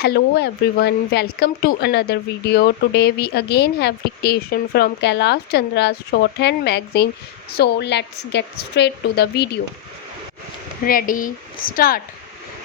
Hello everyone, welcome to another video. Today we again have dictation from Kailash Chandra's shorthand magazine. So let's get straight to the video. Ready, start.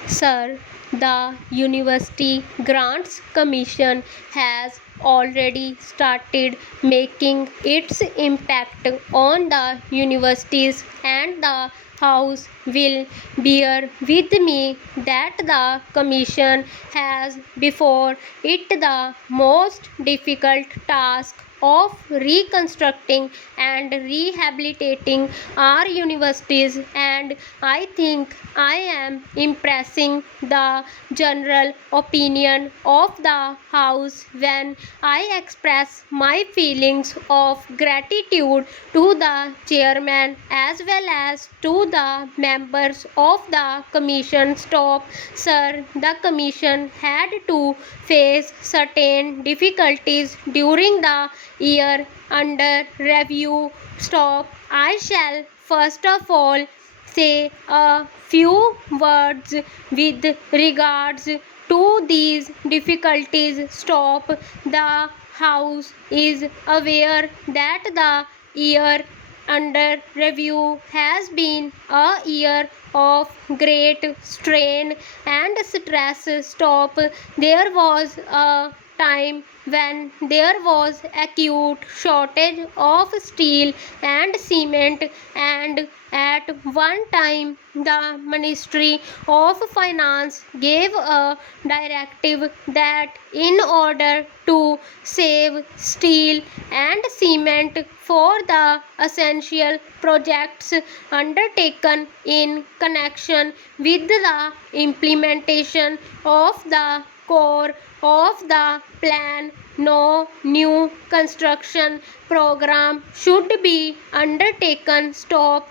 Sir, the University Grants Commission has already started making its impact on the universities, and the House will bear with me that the Commission has before it the most difficult task of reconstructing and rehabilitating our universities, and I think I am impressing the general opinion of the House when I express my feelings of gratitude to the chairman as well as to the members of the commission staff. Sir, the commission had to face certain difficulties during the year under review. Stop. I shall first of all say a few words with regards to these difficulties. Stop. The House is aware that the year under review has been a year of great strain and stress. Stop. There was a time when there was acute shortage of steel and cement, and at one time the Ministry of Finance gave a directive that in order to save steel and cement for the essential projects undertaken in connection with the implementation of the core of the plan, no new construction program should be undertaken. Stop.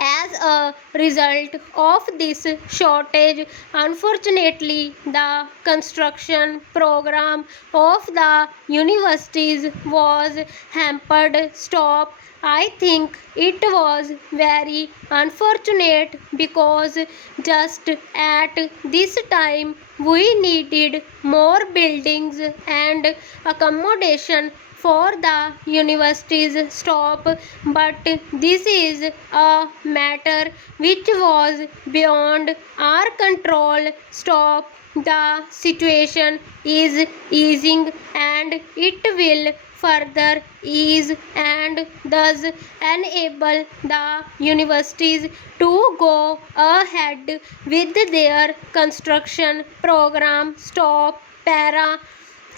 As a result of this shortage, unfortunately, the construction program of the universities was hampered. Stop. I think it was very unfortunate because just at this time we needed more buildings and accommodation for the universities. Stop. But this is a matter which was beyond our control. Stop. The situation is easing and it will further ease and thus enable the universities to go ahead with their construction program. Stop. Para.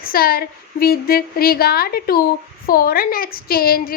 Sir, with regard to foreign exchange,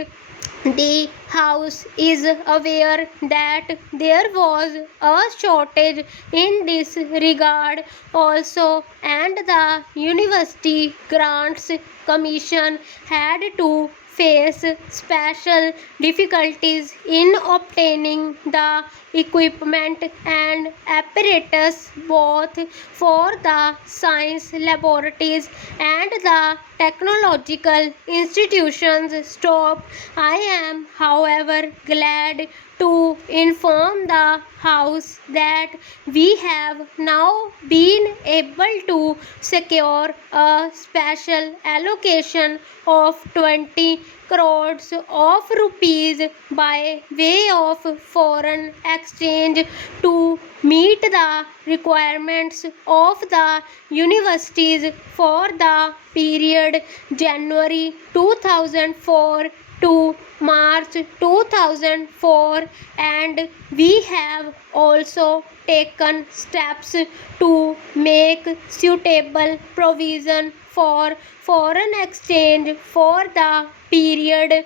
the House is aware that there was a shortage in this regard also, and the University Grants Commission had to face special difficulties in obtaining the equipment and apparatus both for the science laboratories and the technological institutions. Stop. I am, however, glad to inform the House that we have now been able to secure a special allocation of 20 crores of rupees by way of foreign exchange to meet the requirements of the universities for the period January 2004 to March 2004, and we have also taken steps to make suitable provision for foreign exchange for the period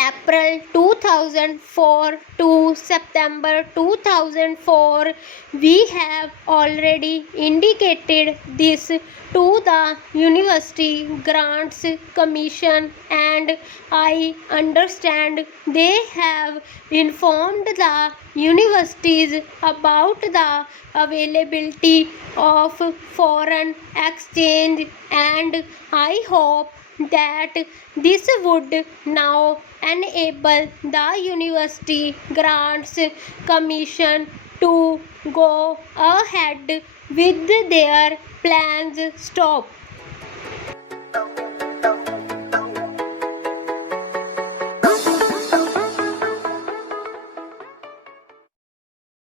April 2004 to September 2004. We have already indicated this to the University Grants Commission, and I understand they have informed the universities about the availability of foreign exchange, and I hope that this would now enable the University Grants Commission to go ahead with their plans. Stop.